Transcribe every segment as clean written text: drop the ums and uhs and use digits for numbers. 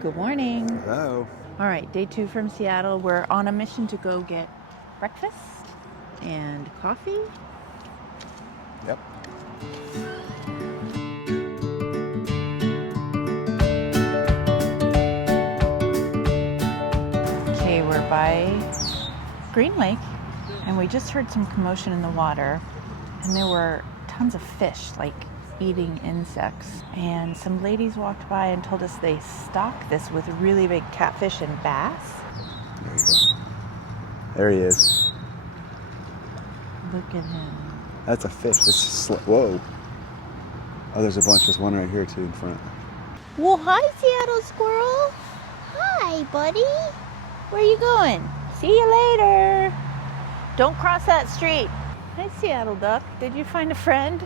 Good morning. Hello. All right, day 2 from Seattle. We're on a mission to go get breakfast and coffee. Yep. Okay, we're by Green Lake, and we just heard some commotion in the water, and there were tons of fish, like eating insects. And some ladies walked by and told us they stock this with really big catfish and bass. There you go. There he is. Look at him. That's a fish. This is whoa. Oh, there's a bunch. There's one right here too in front. Well, hi, Seattle squirrel. Hi, buddy. Where are you going? See you later. Don't cross that street. Hi, Seattle duck. Did you find a friend?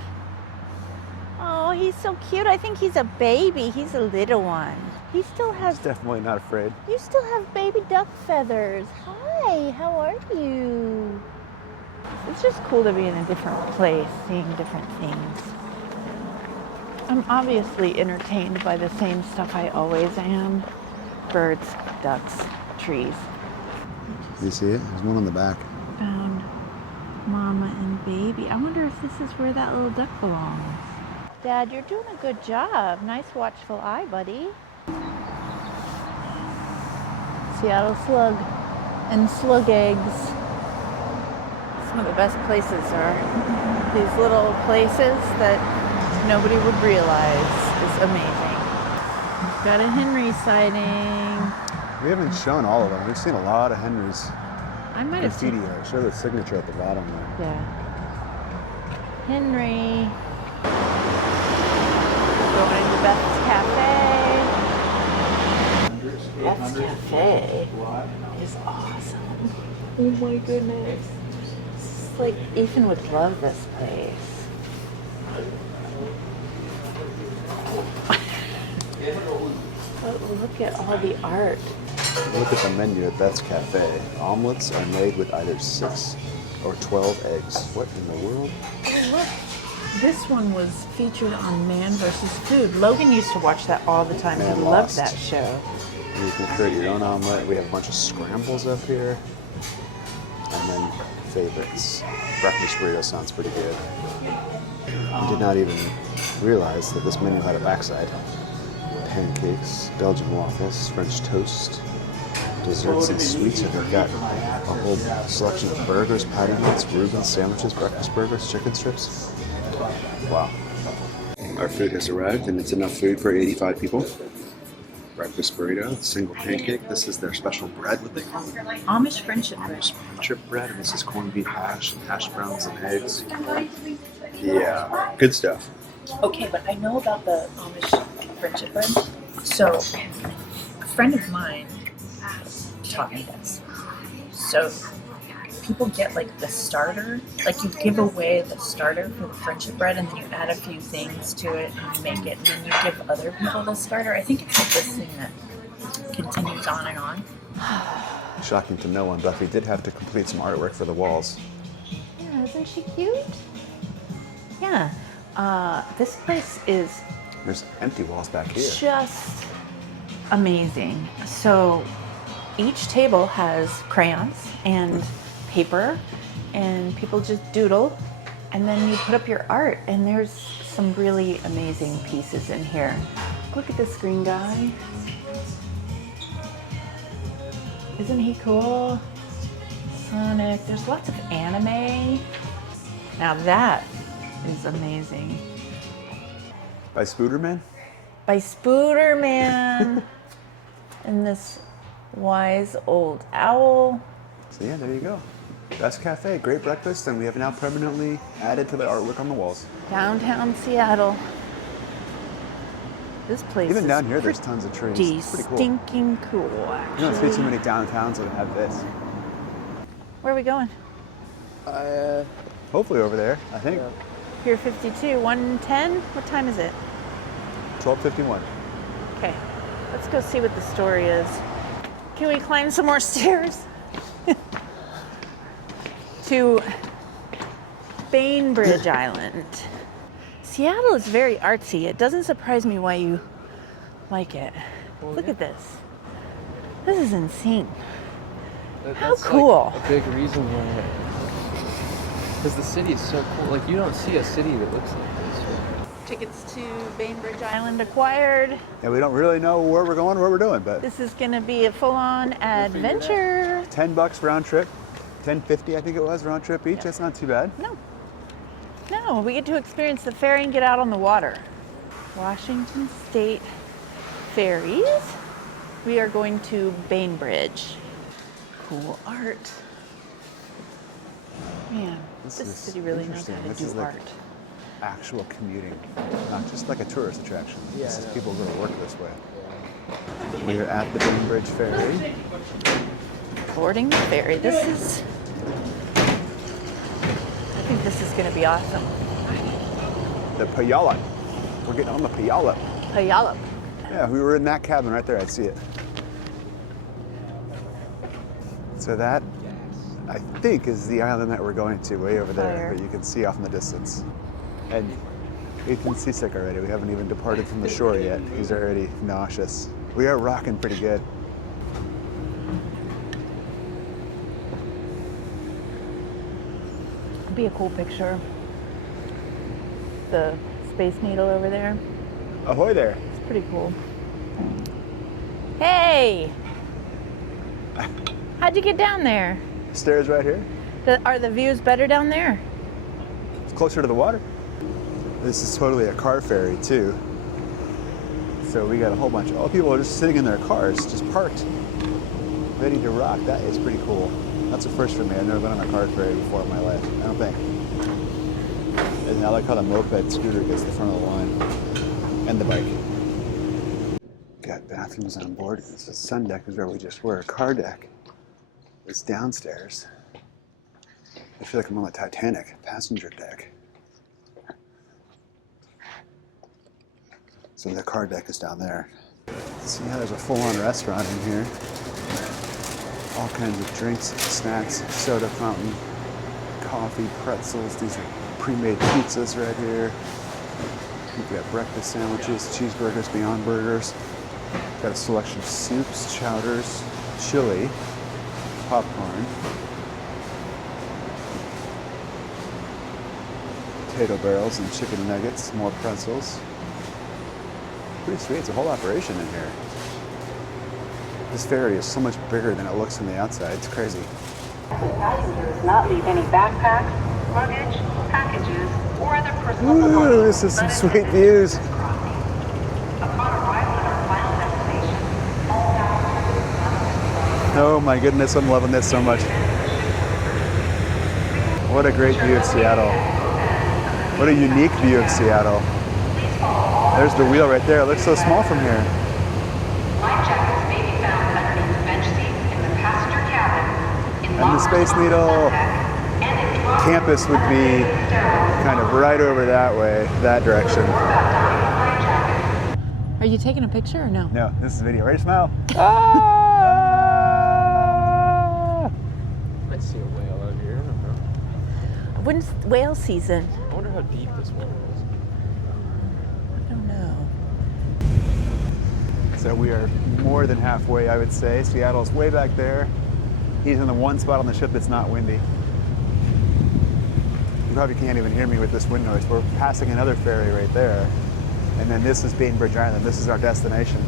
Oh, he's so cute. I think he's a baby. He's a little one. He still has... He's definitely not afraid. You still have baby duck feathers. Hi, how are you? It's just cool to be in a different place, seeing different things. I'm obviously entertained by the same stuff I always am. Birds, ducks, trees. You see it? There's one on the back. Found mama and baby. I wonder if this is where that little duck belongs. Dad, you're doing a good job. Nice watchful eye, buddy. Seattle slug and slug eggs. Some of the best places are these little places that nobody would realize is amazing. We've got a Henry sighting. We haven't shown all of them. We've seen a lot of Henrys. I might have Graffiti seen. here. Show the signature at the bottom there. Yeah. Henry. Going to Beth's Cafe. Beth's Cafe is awesome. Oh my goodness. It's like Ethan would love this place. But look at all the art. Look at the menu at Beth's Cafe. Omelets are made with either 6 or 12 eggs. What in the world? Oh, look. This one was featured on Man vs. Food. Logan used to watch that all the time. Man He Lost. loved that show. You can create your own omelet. We have a bunch of scrambles up here. And then favorites. Breakfast burrito sounds pretty good. I did not even realize that this menu had a backside. Pancakes, Belgian waffles, French toast, desserts and sweets, and they've got a whole selection of burgers, patty meats, Reuben sandwiches, breakfast burgers, chicken strips. Wow. Our food has arrived, and it's enough food for 85 people. Breakfast burrito, single pancake. This is their special bread, what they call it? Amish friendship bread. Amish friendship bread, and this is corned beef hash, and hash browns and eggs. Yeah, good stuff. Okay, but I know about the Amish friendship bread. So, a friend of mine taught me this. So, people get like the starter, like you give away the starter for the friendship bread and then you add a few things to it and you make it and then you give other people the starter. I think it's like this thing that continues on and on. Shocking to no one, Buffy did have to complete some artwork for the walls. Yeah, isn't she cute? Yeah. This place is There's empty walls back here. just amazing. So each table has crayons and paper, and people just doodle, and then you put up your art, and there's some really amazing pieces in here. Look at this green guy. Isn't he cool? Sonic. There's lots of anime. Now that is amazing. By Spooderman? By Spooderman. And this wise old owl. So yeah, there you go. Beth's Cafe, great breakfast, and we have now permanently added to the artwork on the walls. Downtown Seattle. This place Even is down here, there's tons of trees. pretty It's pretty cool. stinking cool, actually. You don't see too many downtowns that have this. Where are we going? Hopefully over there, I think. Pier 52, 110? What time is it? 12:51. Okay, let's go see what the story is. Can we climb some more stairs? To Bainbridge Island. Seattle is very artsy. It doesn't surprise me why you like it. Well, Look yeah. at this. This is insane. How That's cool. Like a big reason why. Because the city is so cool. Like, you don't see a city that looks like this. Right? Tickets to Bainbridge Island acquired. Yeah, we don't really know where we're going or what we're doing, but This is gonna be a full-on adventure. $10 round trip, $10.50 I think it was round trip each. Yeah. That's not too bad. No, we get to experience the ferry and get out on the water. Washington State ferries. We are going to Bainbridge. Cool art. Man, This this is city really knows interesting. how to This do is like art. actual commuting, not just like a tourist attraction. Yeah, This is I know. people go to work this way. We are at the Bainbridge Ferry. Boarding the ferry. I think this is going to be awesome. The Puyallup. We're getting on the Puyallup. Puyallup. Yeah, we were in that cabin right there. I see it. So that, I think, is the island that we're going to, way over there, Fire. that you can see off in the distance. And Ethan's seasick already. We haven't even departed from the shore yet. He's already nauseous. We are rocking pretty good. It'd be a cool picture. The Space Needle over there. Ahoy there. It's pretty cool. Hey! How'd you get down there? Stairs right here. Are the views better down there? It's closer to the water. This is totally a car ferry too. So we got a whole bunch of people are just sitting in their cars, just parked, ready to rock. That is pretty cool. That's a first for me. I've never been on a car ferry before in my life, I don't think. And I like how the moped scooter gets the front of the line. And the bike. Got bathrooms on board. This is sun deck is where we just were. Car deck is downstairs. I feel like I'm on the Titanic, passenger deck. So the car deck is down there. See how there's a full-on restaurant in here. All kinds of drinks, snacks, soda fountain, coffee, pretzels. These are pre-made pizzas right here. We've got breakfast sandwiches, cheeseburgers, Beyond Burgers. Got a selection of soups, chowders, chili, popcorn, potato barrels and chicken nuggets, more pretzels. Pretty sweet, it's a whole operation in here. This ferry is so much bigger than it looks from the outside, it's crazy. Passengers not leave any backpacks, luggage, packages, or other personal Ooh, belongings. this is some sweet views. Upon arrival at our final destination, all passengers. Oh my goodness, I'm loving this so much. What a great view of Seattle. What a unique view of Seattle. There's the wheel right there. It looks so small from here. Life jackets may be found underneath the bench seat in the passenger cabin. In And the lockers Space on Needle sun deck, and in drop- campus would be kind of right over that way, that direction. Are you taking a picture or no? No, this is video. Ready to smile? I see a whale out here. I don't know. When's whale season? I wonder how deep this water is. I don't know. So we are more than halfway, I would say. Seattle's way back there. He's in the one spot on the ship that's not windy. You probably can't even hear me with this wind noise. We're passing another ferry right there. And then this is Bainbridge Island. This is our destination.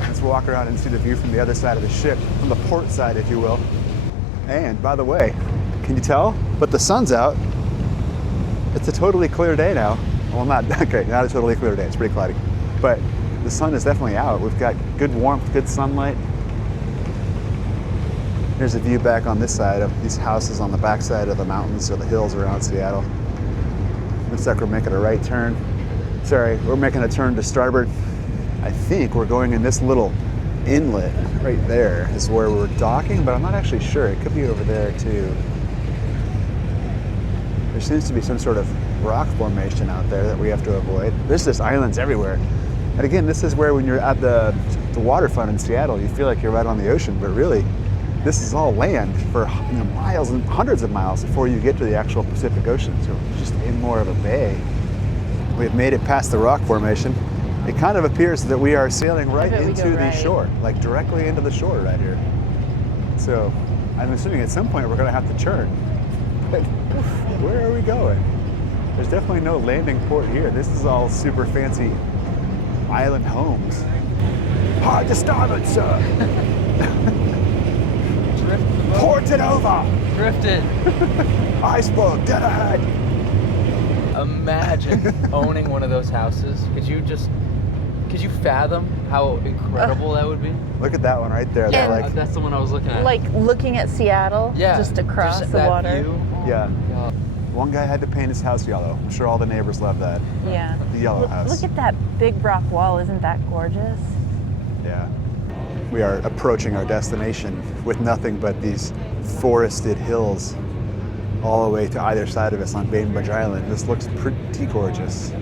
Let's walk around and see the view from the other side of the ship, from the port side, if you will. And by the way, can you tell? But the sun's out. It's a totally clear day now. Well, not a totally clear day. It's pretty cloudy. But the sun is definitely out. We've got good warmth, good sunlight. Here's a view back on this side of these houses on the back side of the mountains or the hills around Seattle. Looks like we're making a right turn. Sorry, we're making a turn to starboard. I think we're going in this little inlet right there is where we're docking, but I'm not actually sure. It could be over there too. There seems to be some sort of rock formation out there that we have to avoid. There's just islands everywhere. And again, this is where when you're at the waterfront in Seattle, you feel like you're right on the ocean, but really, this is all land for miles and hundreds of miles before you get to the actual Pacific Ocean. So it's just in more of a bay. We've made it past the rock formation. It kind of appears that we are sailing right bet we into go the right. shore, like directly into the shore right here. So I'm assuming at some point we're going to have to turn. But where are we going? There's definitely no landing port here. This is all super fancy island homes. Hard to starboard, sir. Port it over. Drifted. Iceberg, dead ahead. Imagine owning one of those houses. Could you fathom how incredible that would be? Look at that one right there. Yeah. They're like, That's the one I was looking at. Like looking at Seattle, yeah, just across the that water. view. yeah. God. One guy had to paint his house yellow. I'm sure all the neighbors love that. Yeah. The yellow house. Look at that big rock wall. Isn't that gorgeous? Yeah. We are approaching our destination with nothing but these forested hills all the way to either side of us on Bainbridge Island. This looks pretty gorgeous.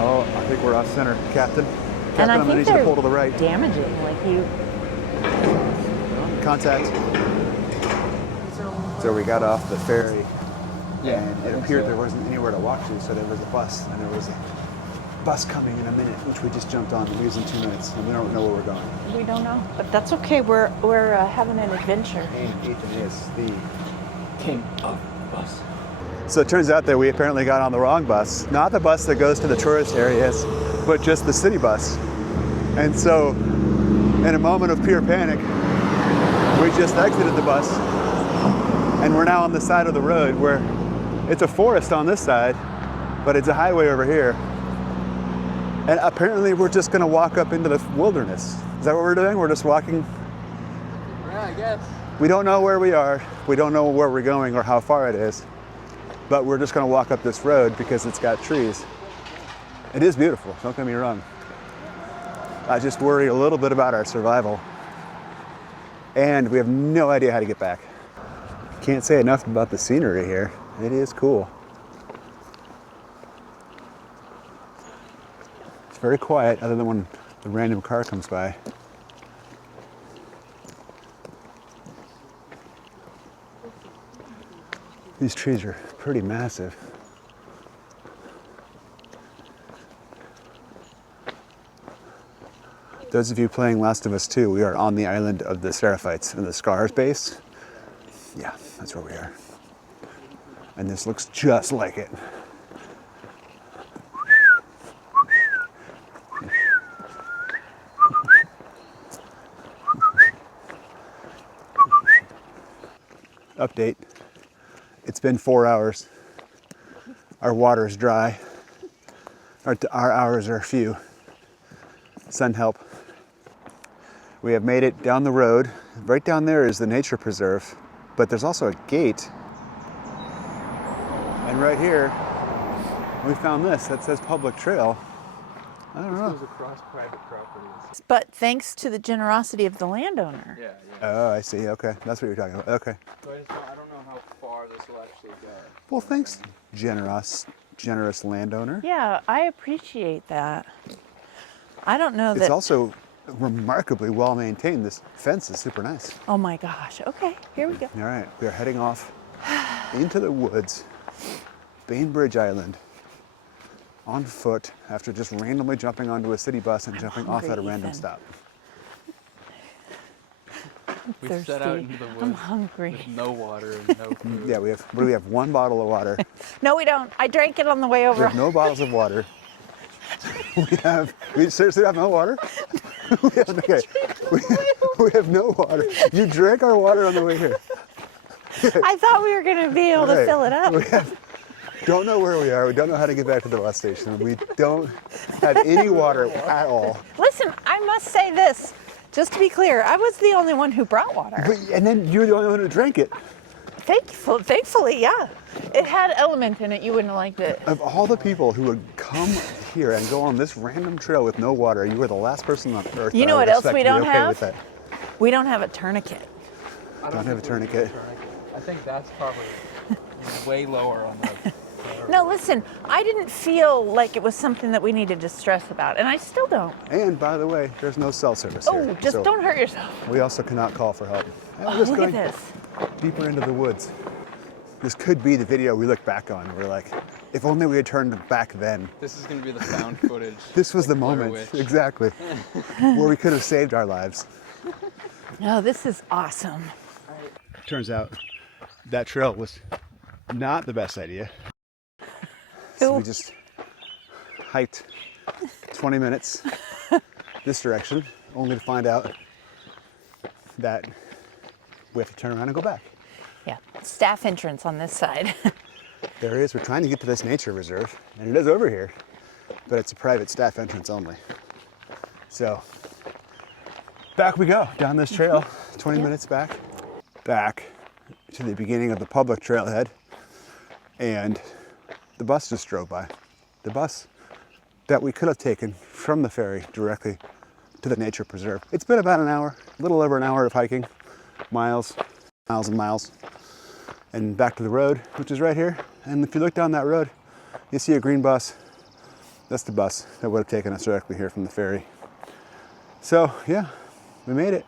Oh, I think we're off center, Captain. Captain, I I'm gonna think need you to they're pull to the right. damaging. Like you. Contact. So we got off the ferry, Yeah, and it appeared there wasn't anywhere to walk to, so there was a bus, and there was a bus coming in a minute, which we just jumped on. It leaves in 2 minutes, and we don't know where we're going. We don't know, but that's okay. We're having an adventure. And Ethan is the King of bus. So it turns out that we apparently got on the wrong bus. Not the bus that goes to the tourist areas, but just the city bus. And so, in a moment of pure panic, we just exited the bus. And we're now on the side of the road where it's a forest on this side, but it's a highway over here. And apparently we're just gonna walk up into the wilderness. Is that what we're doing? We're just walking? Yeah, I guess. We don't know where we are. We don't know where we're going or how far it is. But we're just gonna walk up this road because it's got trees. It is beautiful, don't get me wrong. I just worry a little bit about our survival. And we have no idea how to get back. Can't say enough about the scenery here. It is cool. It's very quiet other than when the random car comes by. These trees are pretty massive. Those of you playing Last of Us 2, we are on the island of the Seraphites in the Scars base. Yeah, that's where we are. And this looks just like it. Update. It's been 4 hours. Our water is dry. Our hours are few. Send help. We have made it down the road. Right down there is the nature preserve, but there's also a gate. And right here, we found this that says public trail. I don't know. This goes across private properties. But thanks to the generosity of the landowner. Yeah. Oh, I see. Okay, that's what you're talking about. Okay. So I don't know how far this will actually go. Well, thanks, generous landowner. Yeah, I appreciate that. I don't know It's that. also remarkably well maintained. This fence is super nice. Oh my gosh. Okay, here we go. All right, we are heading off into the woods, Bainbridge Island, on foot after just randomly jumping onto a city bus and jumping off hungry, at a random Ethan. stop. We Thirsty. set out into the woods. I'm hungry. With no water and no food. Yeah, we have 1 bottle of water. No, we don't. I drank it on the way We over. have no bottles of water. We seriously have no water? we have no water. You drank our water on the way here. I thought we were going to be able to Right. fill it up. Don't know where we are. We don't know how to get back to the bus station. We don't have any water at all. Listen, I must say this, just to be clear, I was the only one who brought water. And then you're the only one who drank it. Thankfully, yeah. It had element in it. You wouldn't have liked it. Of all the people who would come here and go on this random trail with no water, you were the last person on earth. You that know I would what else expect we to be don't okay have? with that. We don't have a tourniquet. Don't have a tourniquet. I think that's probably way lower on the. No, listen, I didn't feel like it was something that we needed to stress about, and I still don't. And by the way, there's no cell service Oh, here. just so don't hurt yourself. We also cannot call for help. And we're Oh, just look at going this. deeper into the woods. This could be the video we look back on. We're like, If only we had turned back then. This is going to be the found footage. This was like the Blair moment, Witch. exactly, where we could have saved our lives. Oh, this is awesome. Turns out that trail was not the best idea. So we just hiked 20 minutes this direction, only to find out that we have to turn around and go back. Yeah, staff entrance on this side. There is. We're trying to get to this nature reserve, and it is over here, but it's a private staff entrance only. So back we go down this trail, 20 minutes back to the beginning of the public trailhead, and the bus just drove by. The bus that we could have taken from the ferry directly to the nature preserve. It's been about an hour, a little over an hour of hiking, miles and miles, and back to the road, which is right here. And if you look down that road, you see a green bus. That's the bus that would have taken us directly here from the ferry. So yeah, we made it.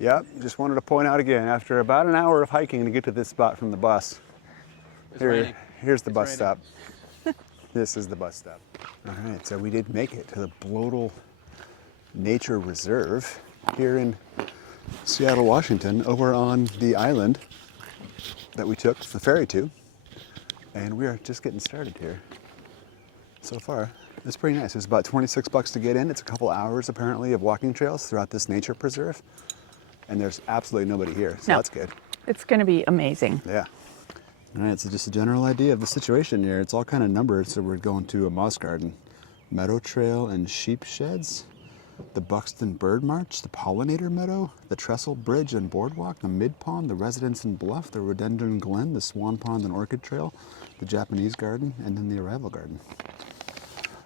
Yep, just wanted to point out again, after about an hour of hiking to get to this spot from the bus, here's the bus stop. This is the bus stop. All right, so we did make it to the Bloedel Nature Reserve here in Seattle, Washington, over on the island that we took the ferry to. And we are just getting started here. So far, it's pretty nice. It's about $26 to get in. It's a couple hours apparently of walking trails throughout this nature preserve. And there's absolutely nobody here, so that's good. It's going to be amazing. Yeah. All right, so just a general idea of the situation here. It's all kind of numbered, so we're going to a moss garden, meadow trail and sheep sheds, the Buxton Bird March, the Pollinator Meadow, the Trestle Bridge and Boardwalk, the Mid Pond, the Residence and Bluff, the Rhododendron Glen, the Swan Pond and Orchid Trail, the Japanese Garden, and then the Arrival Garden.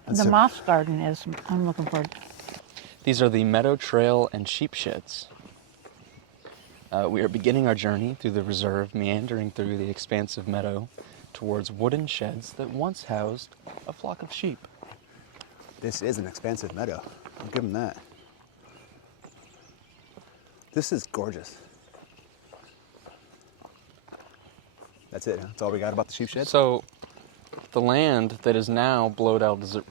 The moss garden is, I'm looking forward. These are the meadow trail and sheep sheds. We are beginning our journey through the reserve, meandering through the expansive meadow towards wooden sheds that once housed a flock of sheep. This is an expansive meadow. I'll give them that. This is gorgeous. That's it, huh? That's all we got about the sheep shed? So, the land that is now Bloedel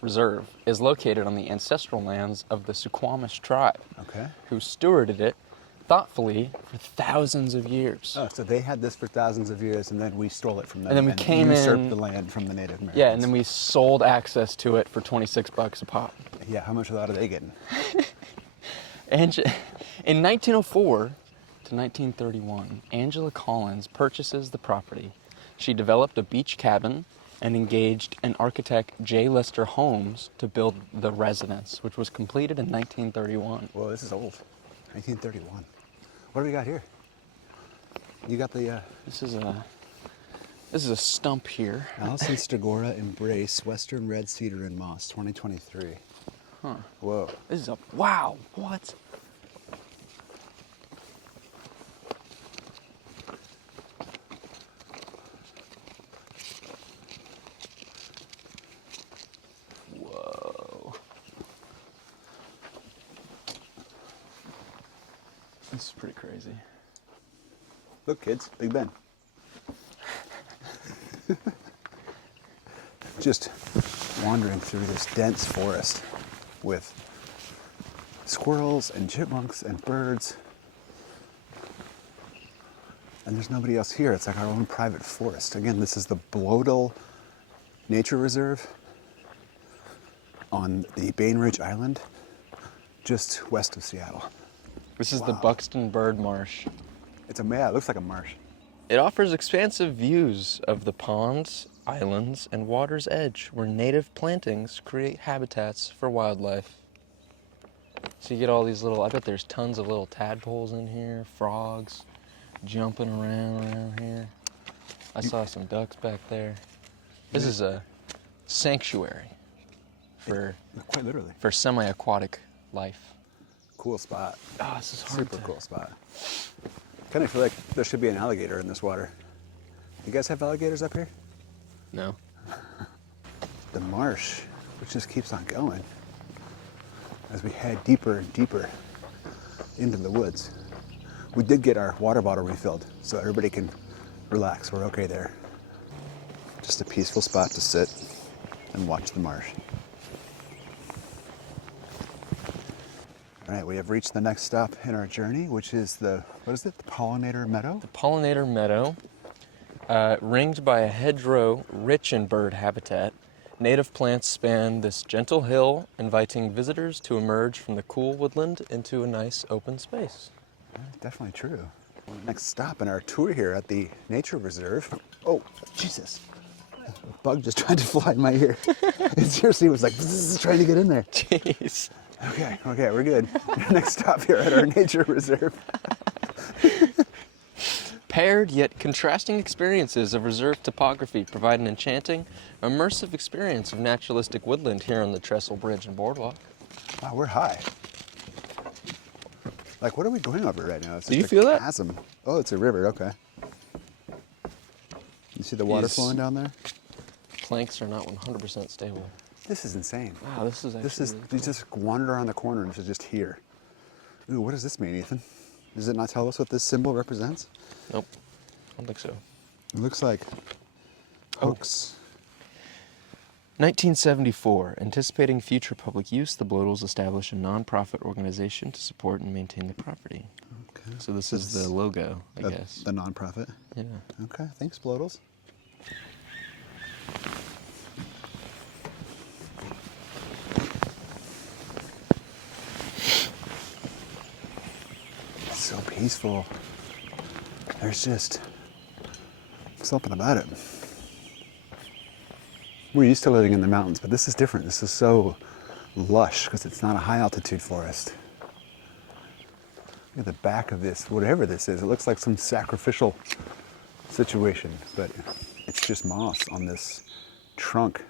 Reserve is located on the ancestral lands of the Suquamish tribe, Okay. who stewarded it thoughtfully for thousands of years. Oh, so they had this for thousands of years, and then we stole it from them. And then we came usurped in- the land from the Native Americans. Yeah, and then we sold access to it for $26 a pop. Yeah, how much of that are they getting? And in 1904 to 1931, Angela Collins purchases the property. She developed a beach cabin and engaged an architect, J. Lester Holmes, to build the residence, which was completed in 1931. Whoa, this is old. 1931. What do we got here? You got the This is a stump here. Allison Stegora Embrace Western Red Cedar and Moss 2023. Huh. Whoa. This is wow, what? Whoa. This is pretty crazy. Look, kids, Big Ben. Just wandering through this dense forest with squirrels and chipmunks and birds. And there's nobody else here. It's like our own private forest. Again, this is the Bloedel Nature Reserve on the Bainbridge Island, just west of Seattle. This is the Buxton Bird Marsh. It looks like a marsh. It offers expansive views of the ponds, islands, and water's edge where native plantings create habitats for wildlife. So you get all these little, I bet there's tons of little tadpoles in here, frogs jumping around here. I saw some ducks back there. This is a sanctuary for Quite literally. for semi-aquatic life. Cool spot. Oh, this is hard Super to- cool spot. Kind of feel like there should be an alligator in this water. You guys have alligators up here? No. The marsh, which just keeps on going as we head deeper and deeper into the woods. We did get our water bottle refilled, so everybody can relax. We're okay there. Just a peaceful spot to sit and watch the marsh. All right, we have reached the next stop in our journey, which is the Pollinator Meadow? The Pollinator Meadow, ringed by a hedgerow rich in bird habitat. Native plants span this gentle hill, inviting visitors to emerge from the cool woodland into a nice open space. Definitely true. Next stop in our tour here at the Nature Reserve. Oh, Jesus. A bug just tried to fly in my ear. It seriously was like, trying to get in there. Jeez. Okay, we're good. Next stop here at our Nature Reserve. Paired yet contrasting experiences of reserve topography provide an enchanting, immersive experience of naturalistic woodland here on the Trestle Bridge and Boardwalk. Wow, we're high. Like, what are we going over right now? It's Do you just a feel that? chasm. Oh, it's a river, okay. You see the water These flowing down there? Planks are not 100% stable. This is insane. Wow, this is actually really You just wander around the corner and it's just here. Ooh, what does this mean, Ethan? Does it not tell us what this symbol represents? Nope, I don't think so. It looks like hoax. 1974, anticipating future public use, the Bloedels established a non-profit organization to support and maintain the property. Okay. So this is the logo, I guess. The nonprofit. Yeah. Okay, thanks, Bloedels. It's so peaceful. There's just something about it. We're used to living in the mountains, but this is different. This is so lush because it's not a high altitude forest. Look at the back of this, whatever this is. It looks like some sacrificial situation, but it's just moss on this trunk.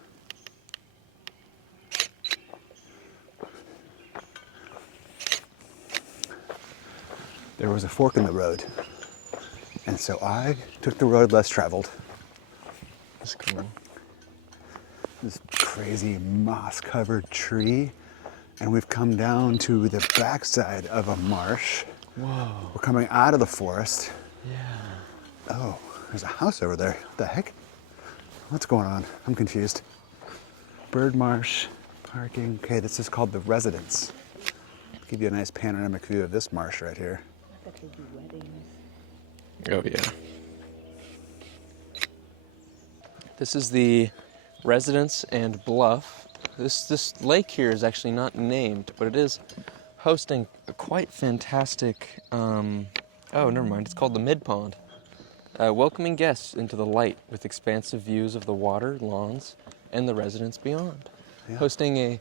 There was a fork in the road, and so I took the road less traveled. That's cool. This crazy moss-covered tree, and we've come down to the backside of a marsh. Whoa. We're coming out of the forest. Yeah. Oh, there's a house over there. What the heck? What's going on? I'm confused. Bird marsh, parking. Okay, this is called the Residence. Give you a nice panoramic view of this marsh right here. Oh, yeah. This is the Residence and Bluff. This lake here is actually not named, but it is hosting a quite fantastic, oh, never mind, it's called the Mid Pond. Welcoming guests into the light with expansive views of the water, lawns, and the residence beyond. Yeah. Hosting a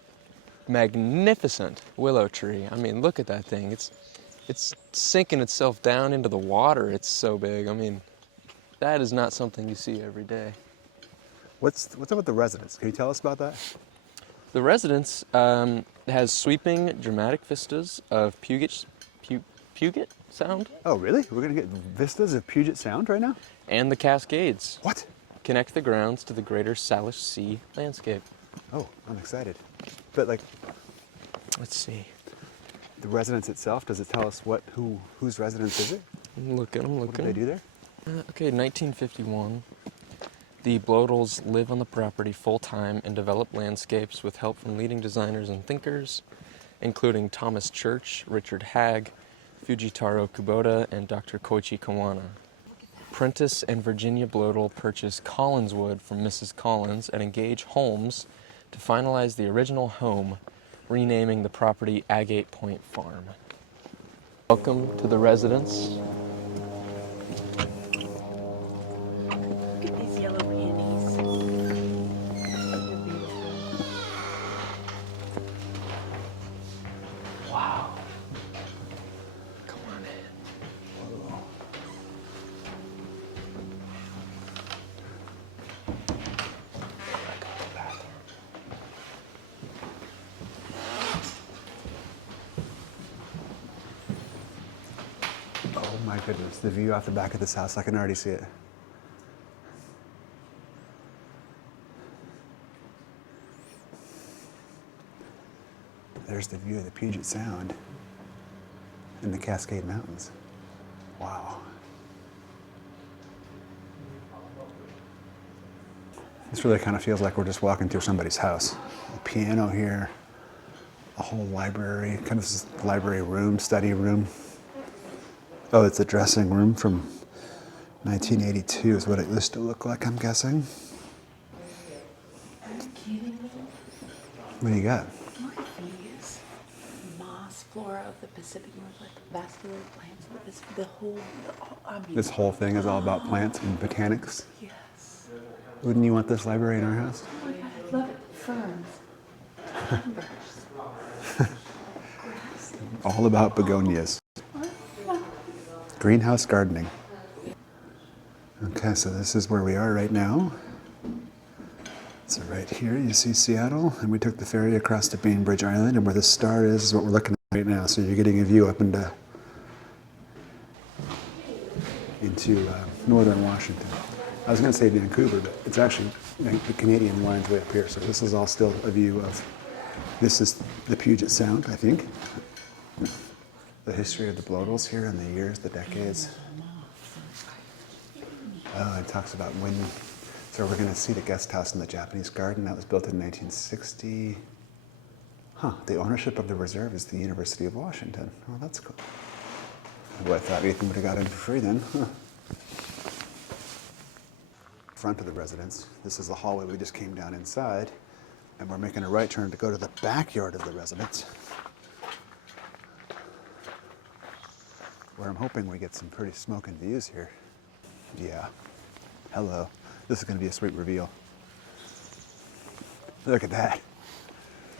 magnificent willow tree. I mean, look at that thing. It's sinking itself down into the water. It's so big. I mean, that is not something you see every day. What's up with the Residence? Can you tell us about that? The Residence has sweeping, dramatic vistas of Puget Sound Oh, really? We're gonna get vistas of Puget Sound right now? and the Cascades. What? Connect the grounds to the greater Salish Sea landscape. Oh, I'm excited. But like Let's see. the residence itself, does it tell us whose residence is it? I'm looking. What do they do there? Okay, 1951. The Bloedels live on the property full-time and develop landscapes with help from leading designers and thinkers, including Thomas Church, Richard Hagg, Fujitaro Kubota, and Dr. Koichi Kawana. Prentice and Virginia Bloedel purchased Collinswood from Mrs. Collins and engaged Holmes to finalize the original home, renaming the property Agate Point Farm. Welcome to the residence. Look at these yellow peonies. Wow. Come on in. Oh my goodness, the view off the back of this house, I can already see it. There's the view of the Puget Sound and the Cascade Mountains. Wow. This really kind of feels like we're just walking through somebody's house. A piano here, a whole library, kind of this library room, study room. Oh, it's a dressing room from 1982 is what it used to look like, I'm guessing. What do you got? Look at these. Moss, flora of the Pacific Northwest, vascular plants of the Pacific, I mean, This whole thing is all about plants and botanics. yes. Wouldn't you want this library in our house? Oh my God, I love it. Ferns, timbers, grass. All about begonias. Greenhouse gardening. Okay, so this is where we are right now. So right here you see Seattle, and we took the ferry across to Bainbridge Island, and where the star is what we're looking at right now. So you're getting a view up into northern Washington. I was going to say Vancouver, but it's actually the Canadian line's way up here. So this is all still a view of, this is the Puget Sound, I think. The history of the Bloedels here and the years, the decades. Oh, it talks about when, so we're going to see the guest house in the Japanese garden. That was built in 1960. Huh, the ownership of the reserve is the University of Washington. Oh, that's cool. Well, I thought Ethan would have got in for free then. Huh. Front of the residence. This is the hallway we just came down inside, and we're making a right turn to go to the backyard of the residence, where I'm hoping we get some pretty smoking views here. Yeah. Hello. This is going to be a sweet reveal. Look at that.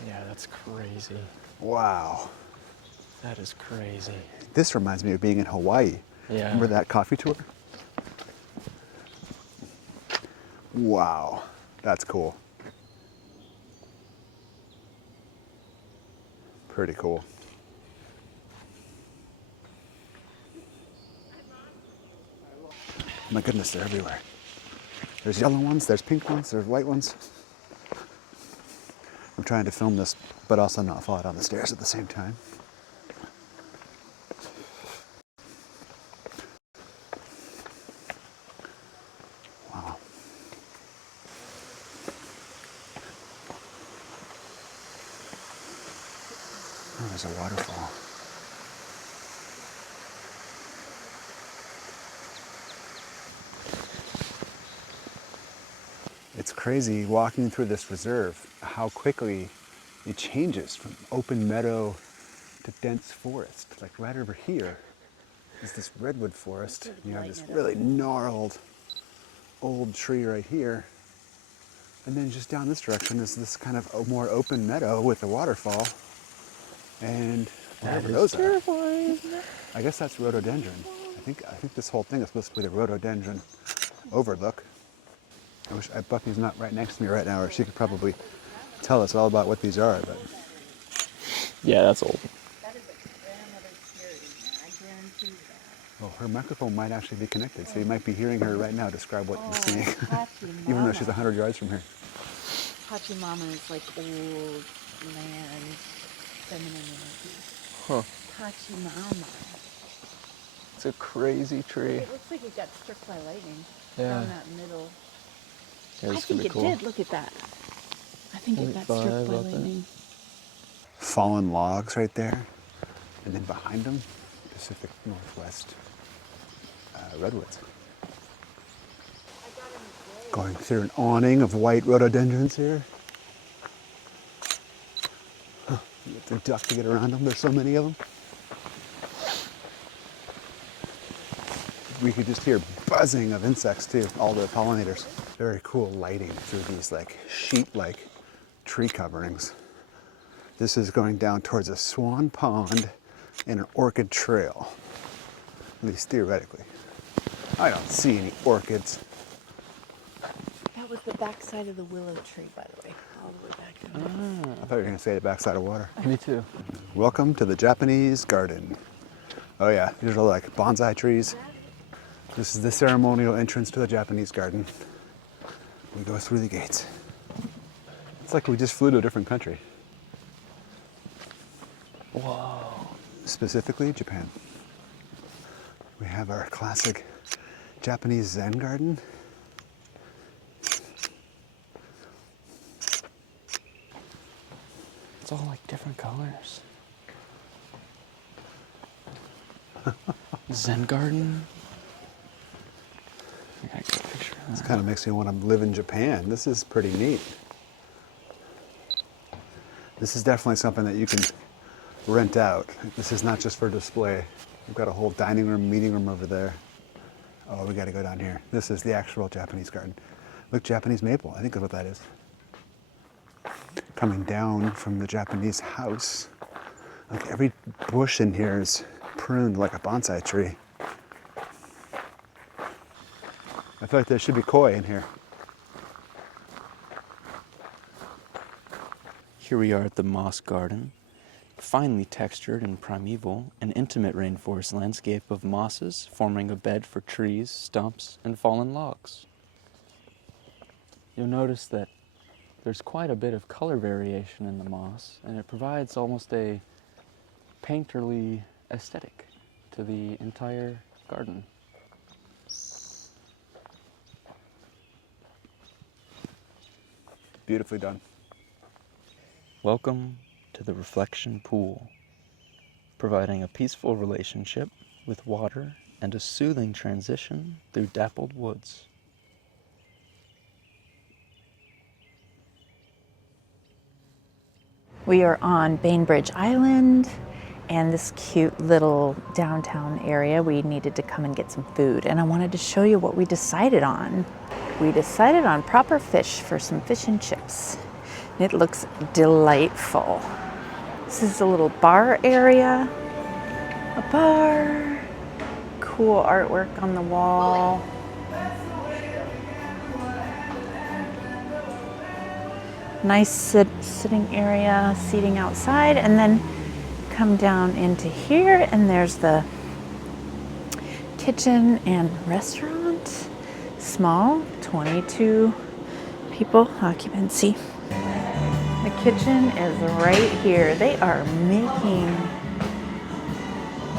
Yeah, that's crazy. Wow. That is crazy. This reminds me of being in Hawaii. Yeah. Remember that coffee tour? Wow. That's cool. Pretty cool. My goodness, they're everywhere. There's yellow ones, there's pink ones, there's white ones. I'm trying to film this, but also not fall down the stairs at the same time. Wow. Oh, there's a waterfall. It's crazy walking through this reserve, how quickly it changes from open meadow to dense forest. Like right over here is this redwood forest. You have this really gnarled old tree right here. And then just down this direction is this kind of a more open meadow with a waterfall. And whatever those are. I guess that's rhododendron. I think this whole thing is supposed to be the rhododendron overlook. I wish Bucky's not right next to me right now, or she could probably tell us all about what these are. But Yeah, that's old. That is a grandmother's charity, I guarantee you that. well, her microphone might actually be connected, so you might be hearing her right now describe what you're seeing, even though she's 100 yards from here. Pachamama is like old land, feminine energy. Huh. Pachamama. It's a crazy tree. It looks like it got struck by lightning Yeah. down that middle. Yeah, I it's think gonna it be cool. did. Look at that. I think it got struck 25 by up there. lightning. Fallen logs right there, and then behind them, Pacific Northwest redwoods. Going through an awning of white rhododendrons here. Huh. You have to duck to get around them. There's so many of them. We could just hear buzzing of insects too, all the pollinators. Very cool lighting through these like sheet-like tree coverings. This is going down towards a swan pond and an orchid trail, at least theoretically. I don't see any orchids. That was the backside of the willow tree, by the way. All the way back there. I thought you were going to say the backside of water. Me too. Welcome to the Japanese garden. Oh yeah, these are like bonsai trees. This is the ceremonial entrance to the Japanese garden. We go through the gates. It's like we just flew to a different country. Whoa. Specifically, Japan. We have our classic Japanese Zen garden. It's all like different colors. Zen garden. I gotta get a picture of This that. kind of makes me want to live in Japan. This is pretty neat. This is definitely something that you can rent out. This is not just for display. We've got a whole dining room, meeting room over there. Oh, we got to go down here. This is the actual Japanese garden. Look, Japanese maple. I think that's what that is. Coming down from the Japanese house. Like every bush in here is pruned like a bonsai tree. I feel like there should be koi in here. Here we are at the moss garden, finely textured and primeval, an intimate rainforest landscape of mosses forming a bed for trees, stumps, and fallen logs. You'll notice that there's quite a bit of color variation in the moss, and it provides almost a painterly aesthetic to the entire garden. Beautifully done. Welcome to the Reflection Pool, providing a peaceful relationship with water and a soothing transition through dappled woods. We are on Bainbridge Island and this cute little downtown area. We needed to come and get some food, and I wanted to show you what we decided on. We decided on proper fish for some fish and chips. It looks delightful. This is a little bar area. A bar. Cool artwork on the wall. Nice sitting area, seating outside, and then come down into here, and there's the kitchen and restaurant. Small, 22 people occupancy. The kitchen is right here. They are making,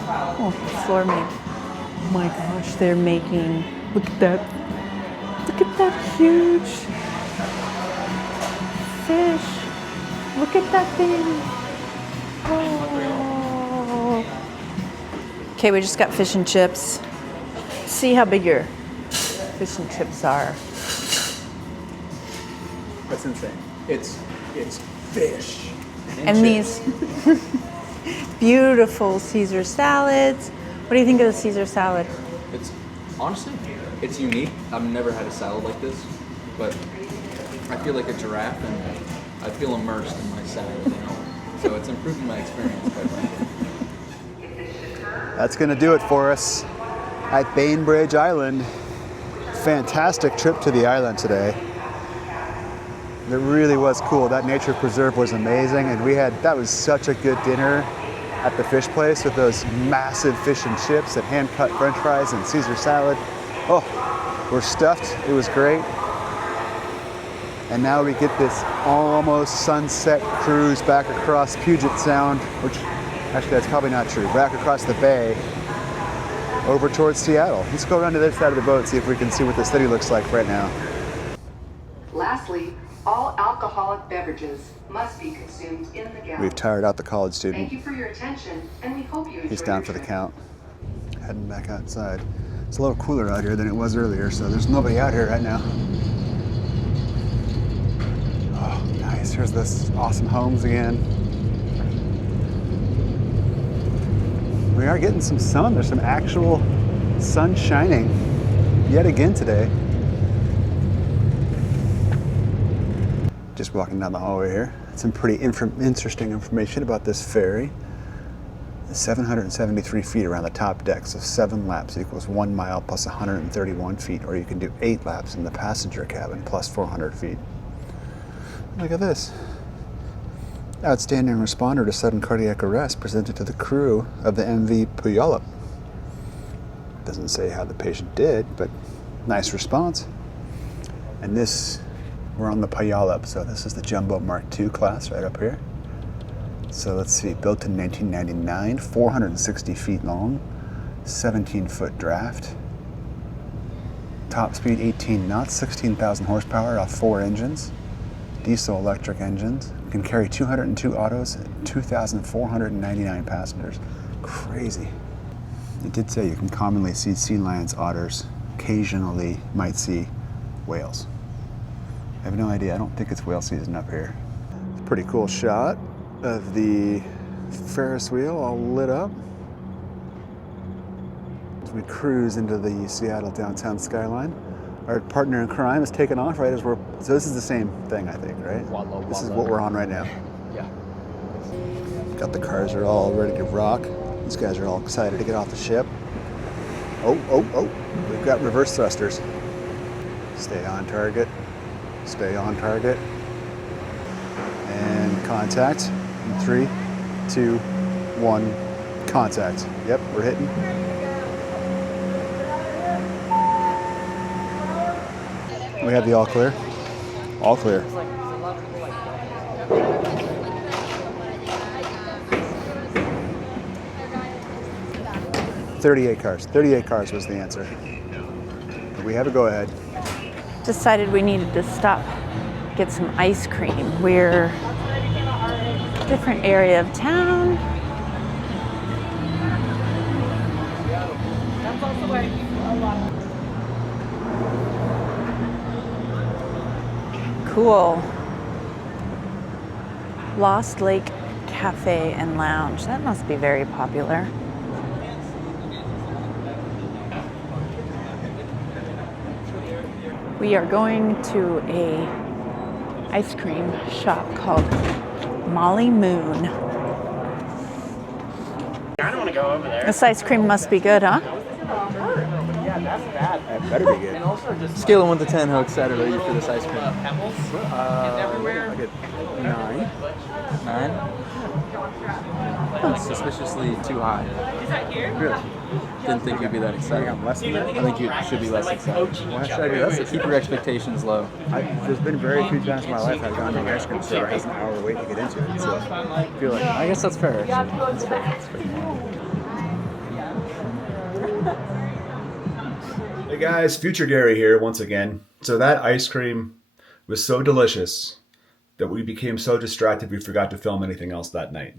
oh, floor made. Oh my gosh, they're making, look at that huge fish. Look at that thing. Oh. Okay, we just got fish and chips. See how big your fish and chips are. That's insane. It's fish. And these beautiful Caesar salads. What do you think of the Caesar salad? It's honestly, it's unique. I've never had a salad like this, but I feel like a giraffe and I feel immersed in my salad, you know. So it's improving my experience quite frankly. That's gonna do it for us at Bainbridge Island. Fantastic trip to the island today. It really was cool. That nature preserve was amazing, and that was such a good dinner at the fish place with those massive fish and chips and hand-cut French fries and Caesar salad. Oh, we're stuffed. It was great. And now we get this almost sunset cruise back across Puget Sound, which actually that's probably not true, back across the bay over towards Seattle. Let's go around to this side of the boat, see if we can see what the city looks like right now. Lastly, all alcoholic beverages must be consumed in the gallon. We've tired out the college student. Thank you for your attention, and we hope you enjoy He's down your for the trip. count. Heading back outside. It's a little cooler out here than it was earlier, so there's nobody out here right now. Oh, nice. Here's this awesome homes again. We are getting some sun. There's some actual sun shining yet again today. Just walking down the hallway here. Some pretty interesting information about this ferry. 773 feet around the top deck, so 7 laps equals 1 mile plus 131 feet, or you can do 8 laps in the passenger cabin plus 400 feet. Look at this. Outstanding responder to sudden cardiac arrest presented to the crew of the MV Puyallup. Doesn't say how the patient did, but nice response. And we're on the Puyallup, so this is the Jumbo Mark II class right up here. So let's see, built in 1999, 460 feet long, 17-foot draft. Top speed 18 knots, 16,000 horsepower off 4 engines. Diesel electric engines. Can carry 202 autos, 2,499 passengers. Crazy. It did say you can commonly see sea lions, otters, occasionally might see whales. I have no idea. I don't think it's whale season up here. It's a pretty cool shot of the Ferris wheel all lit up as we cruise into the Seattle downtown skyline. Our partner in crime is taking off right as we're, so this is the same thing, I think, right? This is what we're on right now. Yeah. Got the cars are all ready to rock. These guys are all excited to get off the ship. Oh, we've got reverse thrusters. Stay on target. Stay on target. And contact. In 3, 2, 1, contact. Yep, we're hitting. We have the all clear. All clear. $38 cars. 38 cars was the answer. We have a go ahead. Decided we needed to stop, get some ice cream. We're a different area of town. Cool. Lost Lake Cafe and Lounge. That must be very popular. We are going to a ice cream shop called Molly Moon. I don't want to go over there. This ice cream must be good, huh? That better be good. Scale of 1 to 10, how excited are you for this ice cream? I get 9. 9? That's suspiciously too high. Really? Didn't think you'd be that excited. I'm less than that? I think you should be less excited. Why should I do that? Keep your expectations low. There's been very few times in my life I've gone to an ice cream store that has an hour wait to get into it. So I feel like I guess that's fair. Actually. That's fair. That's fair. Hey guys, Future Gary here once again. So that ice cream was so delicious that we became so distracted we forgot to film anything else that night.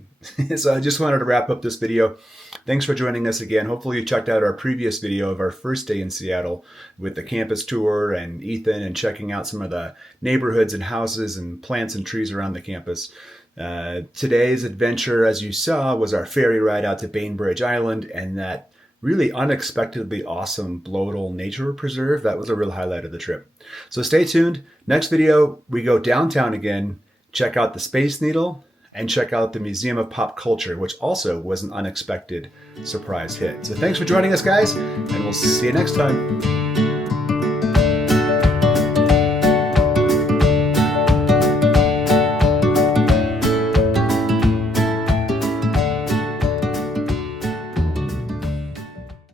So I just wanted to wrap up this video. Thanks for joining us again. Hopefully you checked out our previous video of our first day in Seattle with the campus tour and Ethan and checking out some of the neighborhoods and houses and plants and trees around the campus. Today's adventure, as you saw, was our ferry ride out to Bainbridge Island and that really unexpectedly awesome Bloedel Nature Reserve. That was a real highlight of the trip. So stay tuned. Next video, we go downtown again, check out the Space Needle, and check out the Museum of Pop Culture, which also was an unexpected surprise hit. So thanks for joining us, guys, and we'll see you next time.